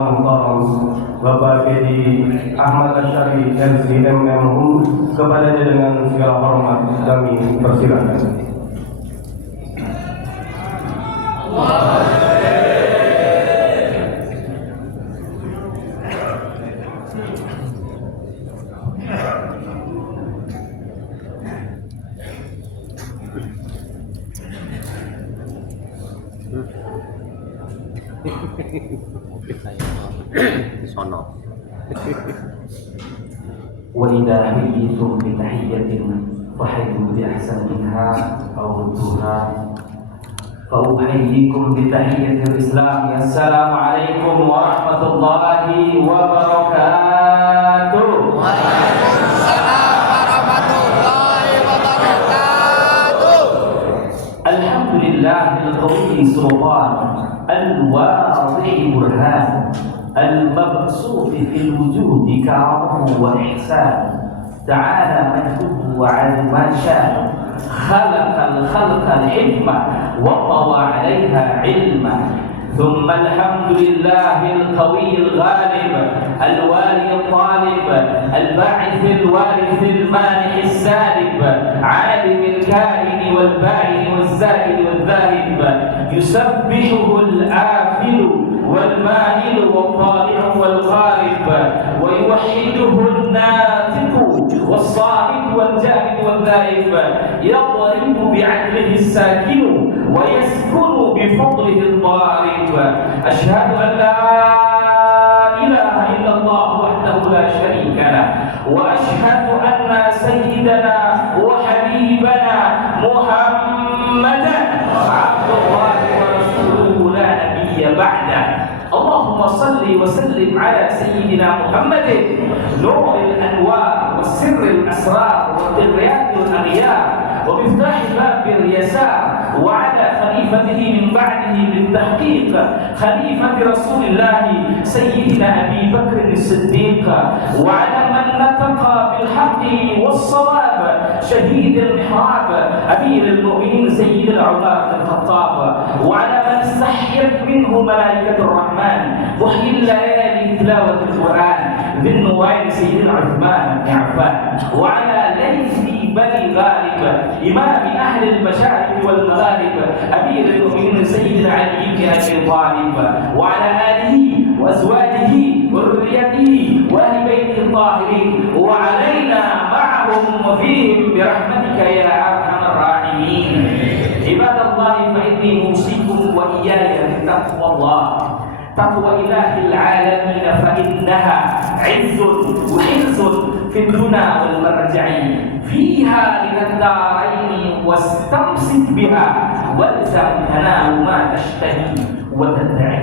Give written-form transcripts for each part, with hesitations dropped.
Bapak Bedi Ahmad Asyari LCMMU, kepadanya dengan segala hormat kami persilakan. Sono. وإذا حييتم بتحية فحيوا بأحسن منها أو ردوها فأحييكم بتحية الإسلام. السلام عليكم ورحمة الله وبركاته. Waalaikumsalam warahmatullahi wabarakatuh. الحمد لله القوي سلطان الواضح برهان المبسوط في الوجود كرمه وإحسانه تعالى مجده وعز ما شاء خلق الخلق الحكمة وطوى عليها علما ثم الحمد لله القوي الغالب الوالي الطالب الباعث الوارث المانح السالب عالم الكائن والبائن والزائد والذاهب يسبحه الآفل والمائل والطالع والغارب ويوحده الناطق والصائب والجاهد والذائب يضرب بعدله الساكن ويسكن بفضله الضارب. أشهد أن لا إله إلا الله وحده لا شريك له وأشهد أن سيدنا وحبيبنا محمدا عبد الله ورسوله لا نبي بعده. اللهم صل وسلم على سيدنا محمد نور الأنوار وسر الأسرار وقريات الأغيار ومفتاح باب اليسار وعلى خليفته من بعده بالتحقيق خليفة رسول الله سيدنا أبي بكر الصديق وعلى من نطق بالحق والصواب شهيد المحراب أمير المؤمنين سيد العمر الخطاب وعلى من استحيت منه ملائكة الرحمن محيي الليالي تلاوة القرآن ذي النوائب سيدنا عثمان بن عفان وعلى ليث بني غالب إمام أهل المشارق والمغارب أمير المؤمنين سيدنا علي بن أبي طالب وعلى آله وأزواجه وذريته وأهل بيته الطاهرين وعلينا معهم وفيهم برحمتك يا أرحم الراحمين. عباد الله فإني أوصيكم وإياي بتقوى الله تقوى إله العالمين فإنها عز وحرز في الدنيا والمرجع فيها إلى الدارين واستمسك بها والزم تنال ما تشتهي وتدعي.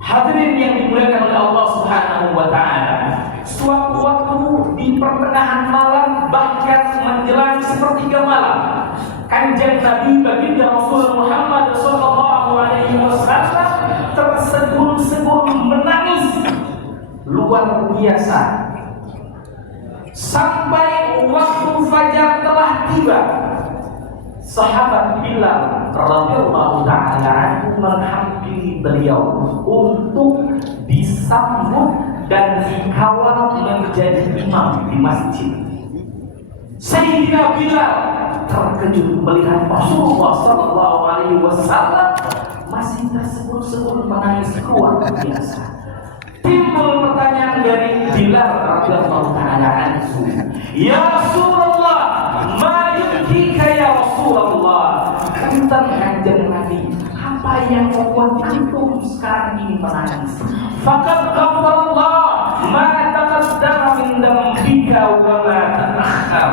Hadirin yang dimuliakan oleh Allah Subhanahu wa taala, suatu waktu di pertengahan malam bahkan menjelang sepertiga malam, Kanjeng Nabi baginda Rasul Muhammad sallallahu alaihi wasallam tersegun-segun menangis luar biasa sampai waktu fajar telah tiba. Sahabat Bilal radhiyallahu taala anhu menghampiri beliau untuk disambut dan dikawal menjadi imam di masjid. Sayyidina Bilal terkejut melihat Rasulullah sallallahu alaihi wasallam masih tersebut-sebut menangis luar biasa. Timbul pertanyaan dari Bilal radhiyallahu taala anhu, "Ya Rasulullah, ma yubkika ya Rasulullah?" Punten Kanjeng Nabi, apa yang membuat antum sekarang ini menangis? Faqad ghafarallah ma taqaddama min dambika wa ma ta'akhkhar.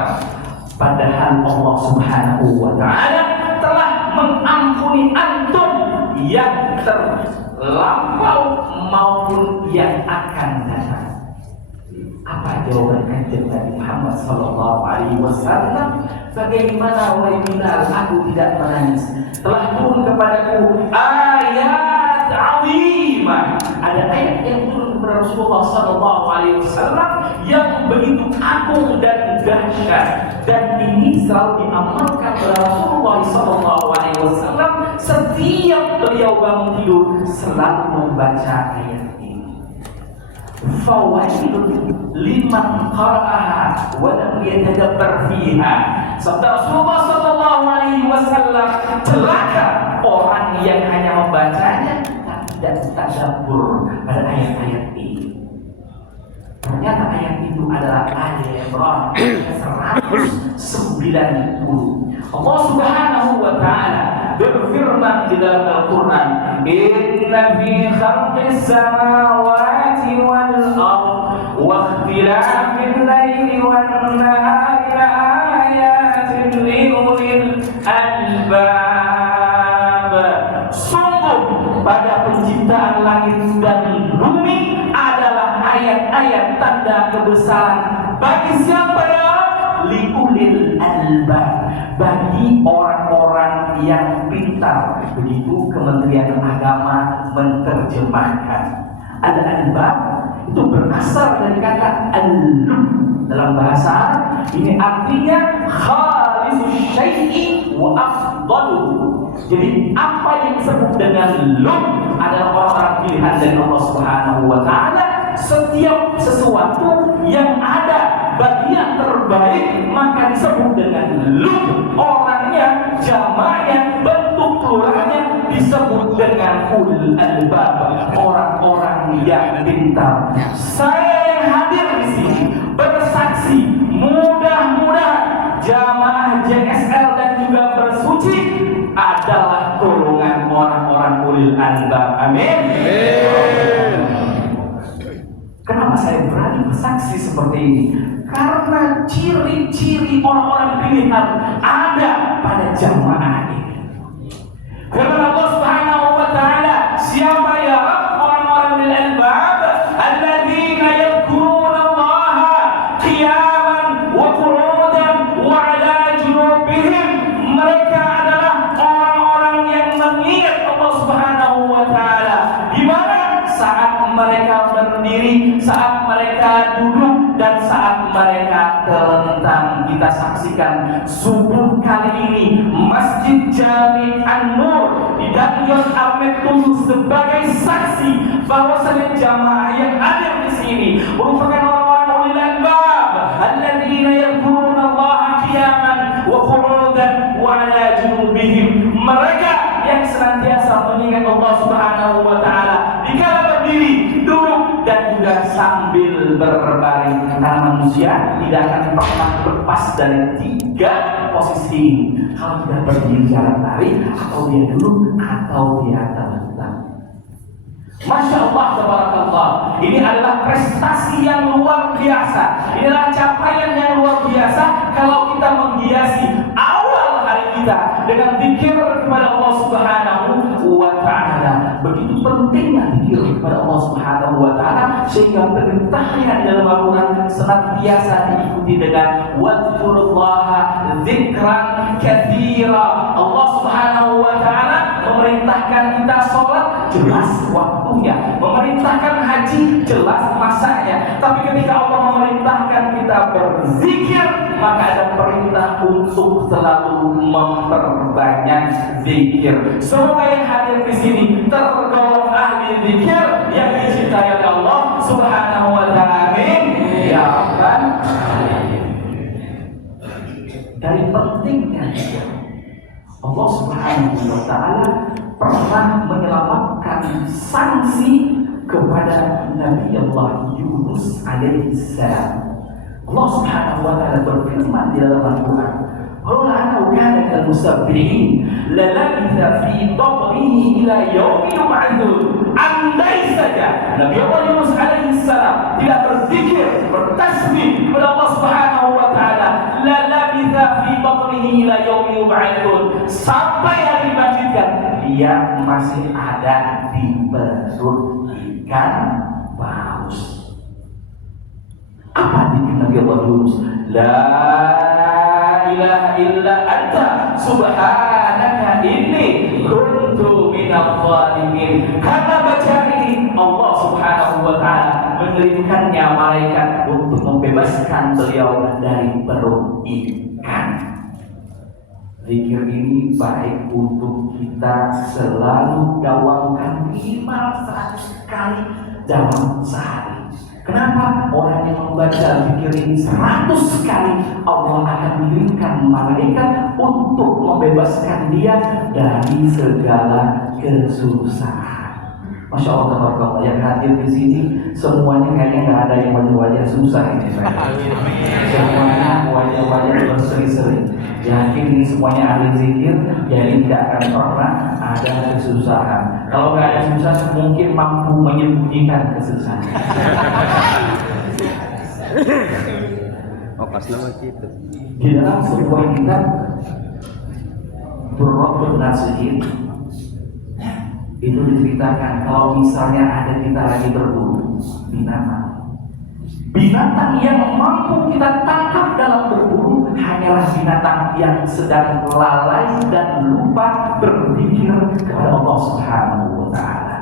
Padahal Allah Subhanahu wa taala telah mengampuni antum yang terlampau maupun yang akan datang. Apa jawaban Kanjeng Nabi Muhammad sallallahu alaihi wasallam? Bagaimana wahai Bilal, aku tidak menangis? Telah turun kepadaku ayat azimah. Ada ayat yang turun kepada Rasulullah sallallahu alaihi wasallam yang begitu agung dan dahsyat, dan ini selalu diamalkan oleh Rasulullah sallallahu alaihi wasallam setiap beliau bangun tidur selalu membaca ayat ini. Fawailun liman qara'aha wa lam yatadabbar fiha. Sabda Rasulullah sallallahu alaihi wasallam, celaka orang yang hanya membacanya dan tidak tadabbur pada ayat-ayat ini. Ternyata ayat itu adalah ayat Imran 190. Allah Subhanahu wa taala berfirman di dalam Al-Qur'an, "Inna fi khalqis samawati wal ardh wa ikhtilafil laili wan nahari laayatin liulil albab." Sungguh pada penciptaan langit dan bumi adalah ayat-ayat tanda kebesaran bagi siapa ya? Liulil albab, bagi orang-orang yang pintar. Begitu Kementerian Agama menerjemahkan. Al-albab itu berasal dari kata al-lub dalam bahasa Arab. Ini artinya khalisus syai'i wa afdaluhu. Jadi apa yang disebut dengan lub adalah orang-orang pilihan dari Allah Subhanahu wa taala. Setiap sesuatu yang ada bagian terbaik maka disebut dengan lub. Orangnya, jamaknya, bentuk pluralnya disebut dengan ulul albab, orang-orang yang pintar. Saya yang hadir di sini bersaksi, mudah-mudahan jamaah JSL dan juga bersuci adalah golongan orang-orang ulul albab. Amin. Kenapa saya berani bersaksi seperti ini? Karena ciri-ciri orang-orang pilihan ada pada jamaah ini. Karena Allah Subhanahu wa taala, siapa ya orang-orang ulul albab? Alladzina yadhkuruna Allaha qiyaman wa qu'udan wa 'ala junubihim. Mereka adalah orang-orang yang mengingat Allah Subhanahu wa taala. Di mana? Saat mereka berdiri, saat mereka duduk, dan saat mereka terlentang. Kita saksikan subuh kali ini Masjid Jami An-Nur di Danyos Ahmed Tulus sebagai saksi bahwasanya jamaah yang hadir di sini merupakan orang-orang ulil albab alladzina yadhkuruna Allaha qiyaman wa qu'udan wa 'ala junubihim. Mereka yang senantiasa mengingat Allah Subhanahu wa taala dikala berdiri, duduk, dan juga sambil berbaring. Karena manusia tidak akan pernah lepas dari tiga posisi ini. Kalau tidak berdiri jalan tarik, atau dia duduk, atau dia terlentang. Masya Allah, tabarakallah. Ini adalah prestasi yang luar biasa. Ini adalah capaian yang luar biasa kalau kita menghiasi awal hari kita dengan zikir kepada Allah Subhanahu wa taala. Begitu pentingnya zikir kepada Allah Subhanahu wa taala sehingga perintahnya di dalam Al-Qur'an senantiasa diikuti dengan wadhkurullaha dzikran katsira. Allah Subhanahu wa taala memerintahkan kita sholat, jelas waktunya. Memerintahkan haji, jelas masanya. Tapi ketika Allah memerintahkan kita berzikir, maka ada perintah untuk selalu memperbanyak zikir. Semoga yang hadir di sini tergolong ahli zikir yang dicintai oleh Allah Subhanahu wa taala. Amin. Ya Rabbal alamin. Dari pentingnya Allah Subhanahu wa taala pernah menyelamatkan sanksi kepada Nabi Allah Yunus alaihi salam. Allah Subhanahu wa taala berfirman di dalam Al-Qur'an, "Qul ana kana minal musabbihin la labitha fi batnihi ila yaumi yub'atsun." Andai saja Nabi Allah Yunus alaihi salam tidak berzikir, bertasbih kepada Allah Subhanahu wa taala, la labitha fi batnihi ila yaumi yub'atsun, sampai hari dibangkitkan, dia masih ada di perut ikan paus. Apa dikir Nabi Allah Yunus? La ilaha illa anta subhanaka inni kuntu minadh dhalimin. Karena bacaan ini Allah Subhanahu wa taala mengirimkannya malaikat untuk membebaskan beliau dari perut ikan. Zikir ini baik untuk kita selalu dawamkan minimal 100 kali dalam sehari. Kenapa? Orang yang membaca zikir ini 100 kali, Allah akan mengirimkan malaikat untuk membebaskan dia dari segala kesusahan. Masya Allah, tabarakallah. Yang hadir di sini semuanya kayaknya nggak ada yang wajah-wajah susah ini. Semuanya wajah-wajah berseri-seri. Yakin ini semuanya ahli zikir, jadi tidak akan pernah ada kesusahan. Kalau nggak ada susah, mungkin mampu menyembunyikan kesusahan. Oh, pas nama gitu. Di dalam sebuah kitab Durratun Nasihin itu diceritakan kalau misalnya ada kita lagi berburu binatang yang mampu kita tangkap dalam berburu hanyalah binatang yang sedang lalai dan lupa berzikir kepada Allah Subhanahu wa Ta'ala.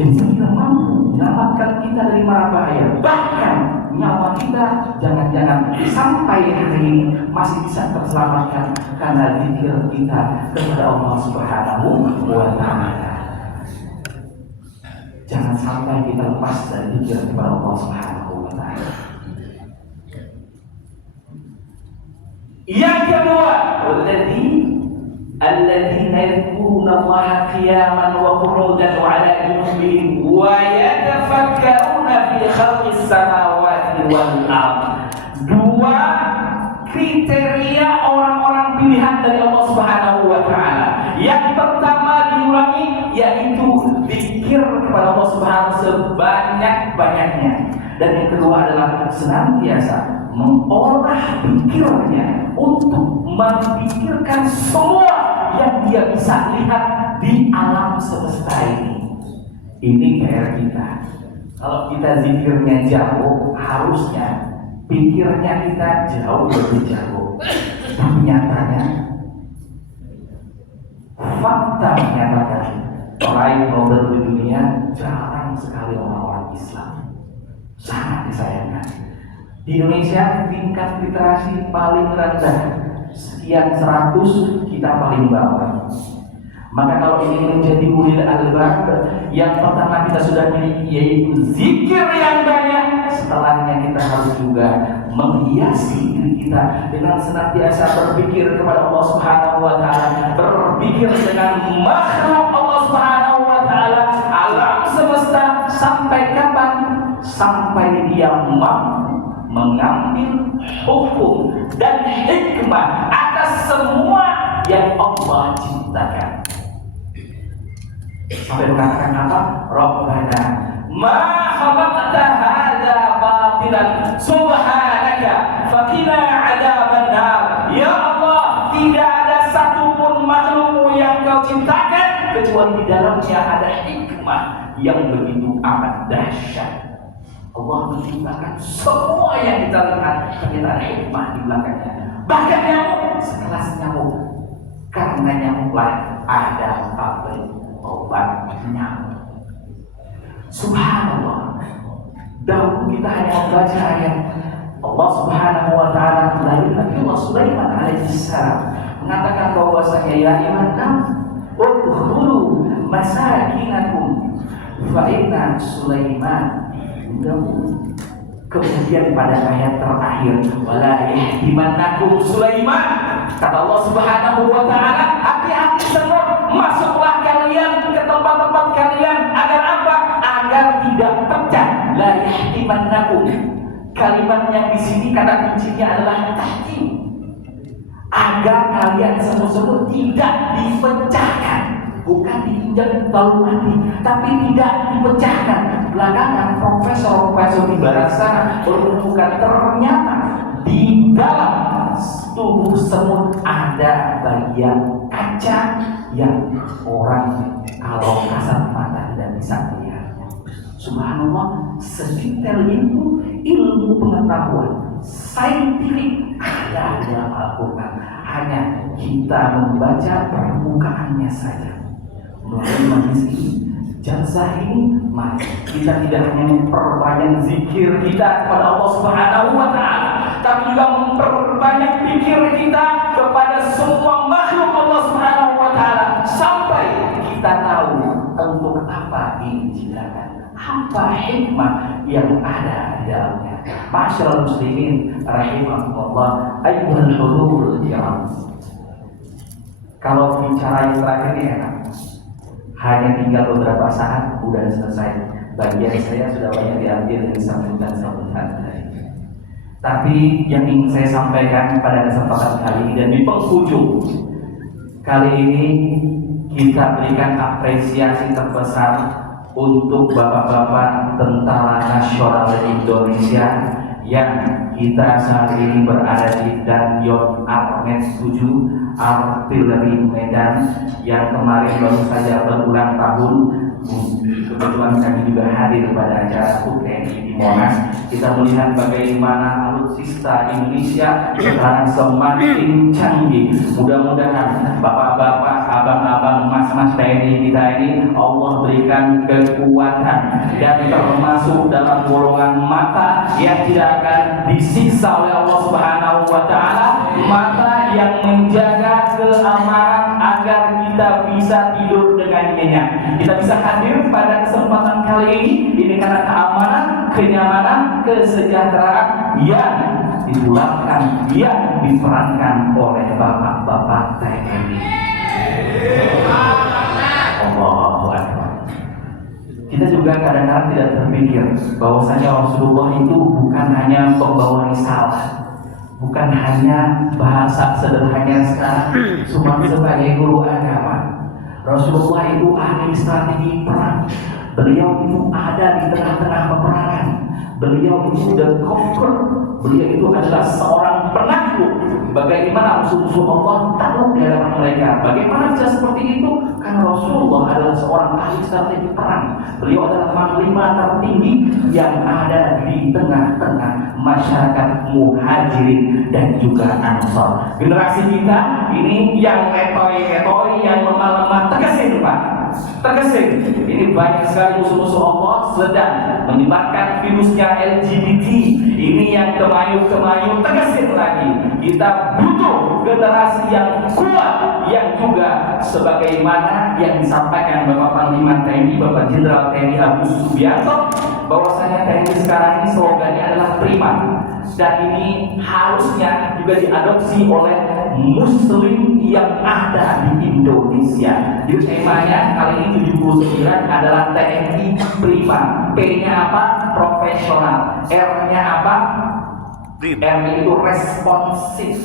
Jadi kita mampu menyelamatkan kita dari mara bahaya, bahkan nyawa kita jangan-jangan sampai hari ini masih bisa terselamatkan karena zikir kita kepada Allah Subhanahu wa Ta'ala. Jangan sampai kita lepas dari zikir kepada Allah Subhanahu wa Ta'ala. Yang kedua, alladzina yadhkuruna Allaha qiyaman wa qu'udan wa 'ala junubihim wa yatafakkaruna fi khalqis samawati wal ardh. Dua kriteria orang-orang pilihan dari Allah Subhanahu wa Ta'ala. Yang pertama diulangi yaitu zikir kepada Allah Subhanahu sebanyak-banyaknya. Dan yang kedua adalah senantiasa mengolah pikirnya untuk memikirkan semua yang dia bisa lihat di alam semesta ini. Ini PR kita. Kalau kita zikirnya jago, harusnya pikirnya kita jauh lebih jago. Tapi nyatanya, fakta menyatakan peraih Nobel di dunia jarang sekali orang-orang Islam. Sangat disayangkan. Di Indonesia tingkat literasi paling rendah, sekian 100 kita paling bawah. Maka kalau ini menjadi ulil albab, yang pertama kita sudah miliki yaitu zikir yang banyak. Setelahnya kita harus juga menghiasi diri kita dengan senantiasa berpikir kepada Allah Subhanahu wa Ta'ala, berpikir dengan makhluk Allah Subhanahu wa Ta'ala, alam semesta. Sampai kapan? Sampai dia mampu mengambil hukum dan hikmah atas semua yang Allah ciptakan. Sampai mengatakan apa? Rabbana ma khalaqta hadza batilan subhanaka faqina adzabannar. Ya Allah, tidak ada satupun makhluk yang Kau ciptakan kecuali di dalamnya ada hikmah yang begitu amat dahsyat. Allah menciptakan semua yang kita lihat, ternyata ada hikmah di belakangnya. Bahkan nyamuk, sekelas nyamuk, karena nyamuklah ada pabrik obat nyamuk. Subhanallah. Dahulu kita hanya membaca ayat Allah Subhanahu wa Ta'ala melalui Nabi Allah Sulaiman alaihissalam mengatakan bahwasanya ya ayyuhan udkhulu masakinakum fa inna Sulaiman. Kemudian pada ayat terakhir wala yahdimannakum Sulaiman, kata Allah Subhanahu wa Ta'ala, hati-hati semua, masuklah kalian ke tempat-tempat kalian agar apa? Agar tidak pecah. La yahdimannakum, kalimat yang di sini kata kuncinya adalah tahkim, agar kalian semua tidak dipecahkan. Bukan diinjak lalu mati, tapi tidak dipecahkan. Belakangan profesor di barat sana menemukan ternyata di dalam tubuh semut ada bagian kaca yang orang kalau kasat mata tidak bisa melihatnya. Subhanallah, sedetail itu ilmu pengetahuan saintifik ada dalam Al-Quran. Hanya kita membaca permukaannya saja. Melalui majlis ini, jalsah ini, mari kita tidak hanya memperbanyak zikir kita kepada Allah Subhanahu wa Ta'ala, tapi juga memperbanyak pikir kita kepada semua makhluk Allah Subhanahu wa taala sampai kita tahu untuk apa ini diciptakan, apa hikmah yang ada di dalamnya. Ma'asyiral muslimin rahimakumullah, ayyuhal hudurul kiram. Kalau bicara yang terakhir ini enak, hanya tinggal beberapa saat sudah selesai. Bagian saya sudah banyak diambil dari sambutan-sambutan tadi. Tapi yang ingin saya sampaikan pada kesempatan kali ini dan di penghujung kali ini, kita berikan apresiasi terbesar untuk bapak-bapak Tentara Nasional Indonesia yang kita saat ini berada di Danyon Armet 7 Artileri Medan yang kemarin baru saja berulang tahun. Kebetulan kami juga hadir pada acara UTNI di Monas. Kita melihat bagaimana alutsista Indonesia sekarang semakin canggih. Mudah-mudahan bapak-bapak, abang-abang, mas-mas TNI kita ini Allah berikan kekuatan dan termasuk dalam golongan mata yang tidak akan disiksa oleh Allah Subhanahu wa taala, mata yang menjaga keamanan agar kita bisa tidur dengan nyenyak. Kita bisa hadir pada kesempatan kali ini karena keamanan, kenyamanan, kesejahteraan yang ditulakkan, yang diperankan oleh bapak-bapak TNI. Allahu Akbar. Kita juga kadang-kadang tidak terpikir bahwasanya Rasulullah itu bukan hanya pembawa risalah, bukan hanya bahasa sederhana sekarang, cuma sebagai guru agama. Rasulullah itu ahli strategi perang. Beliau itu ada di tengah-tengah peperangan. Beliau itu the conqueror. Beliau itu adalah seorang penakluk. Bagaimana musuh-musuh Allah takluk di hadapan mereka? Bagaimana bisa seperti itu? Karena Rasulullah adalah seorang ahli strategi perang. Beliau adalah panglima tertinggi yang ada di tengah-tengah masyarakat muhajirin dan juga ansor. Generasi kita ini yang letoi-letoi, yang lemah-lemah, tegasin Pak, tegasin. Ini banyak sekali musuh-musuh Allah sedang menyebarkan virusnya LGBT. Ini yang kemayu-kemayu, tegasin lagi. Kita butuh generasi yang kuat, yang juga sebagaimana yang disampaikan Bapak Panglima TNI, Bapak Jenderal TNI Agus Subianto, bahwasanya TNI sekarang ini slogannya adalah prima, dan ini harusnya juga diadopsi oleh Muslim yang ada di Indonesia. Jadi temanya kali ini 79 adalah TNI prima. P-nya apa? Profesional. R-nya apa? R-nya itu responsif.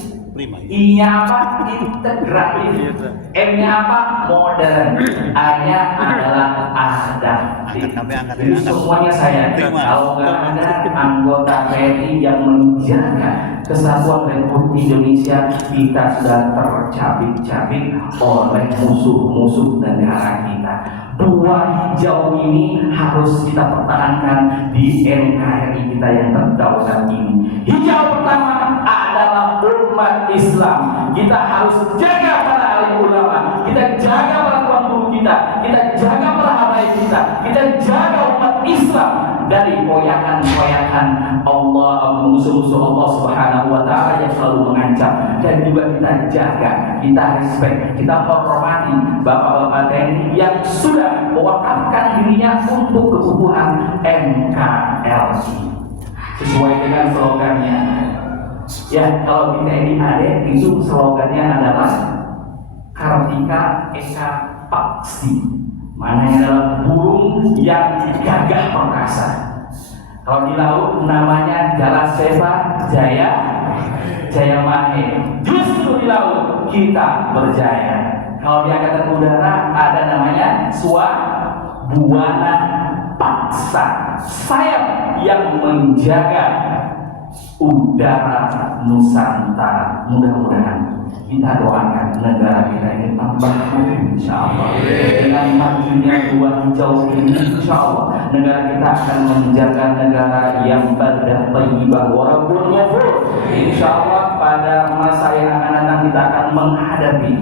I-nya apa? Integratif. M-nya apa? Modern. A-nya adalah adaptif. Jadi semuanya saya, kalau nggak ada anggota TNI yang menjaga kesatuan Republik Indonesia, kita sudah tercabik-cabik oleh musuh-musuh negara kita. Dua hijau ini harus kita pertahankan di NKRI kita yang terdaulat ini. Hijau pertama adalah umat Islam. Kita harus jaga para alim ulama, kita jaga para tuan guru kita jaga para habaib kita jaga umat Islam dari koyakan-koyakan Allah, musuh-musuh Allah Subhanahu wa taala yang selalu mengancam. Dan juga kita jaga, kita respect, kita hormati bapak-bapak TNI yang sudah mewakafkan dirinya untuk kebutuhan NKRI sesuai dengan slogannya. Ya, kalau di TNI AD itu slogannya adalah Kartika Eka Paksi, mana adalah burung yang gagah perkasa. Kalau di laut namanya Jalaseva Jaya Jaya Mahe. Justru di laut kita berjaya. Kalau di angkatan udara ada namanya Swabuana Paksa, sayap yang menjaga udara Nusantara. Mudah-mudahan kita doakan negara kita ini tambah maju, insya Allah. Dengan majunya dua hijau ini, insya Allah negara kita akan menjaga negara yang badah tayyibah walaupun ghafur. Insya Allah pada masa yang akan datang kita akan menghadapi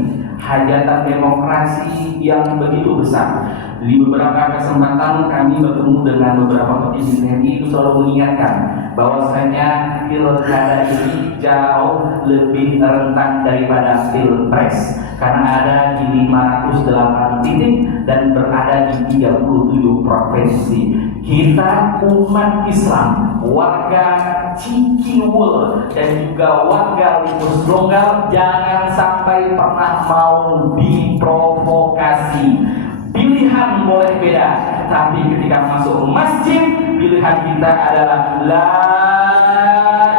hajatan demokrasi yang begitu besar. Di beberapa kesempatan kami bertemu dengan beberapa petinggi TNI itu selalu mengingatkan bahwasanya pilkada ini jauh lebih rentan daripada pilpres karena ada di 508 titik dan berada di 37 provinsi. Kita umat Islam, warga Cikiwul dan juga warga Limus Longgal jangan sampai pernah mau diprovokasi. Pilihan boleh beda, tapi ketika masuk masjid, pilihan kita adalah La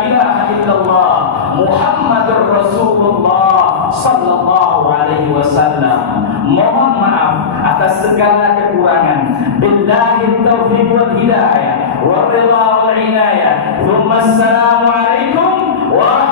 ilaha illallah Muhammadur Rasulullah sallallahu alaihi wasallam. Mohon maaf atas segala kekurangan. Billahi taufiq wal hidayah, wa ridha wal inayah. Assalamualaikum warahmatullahi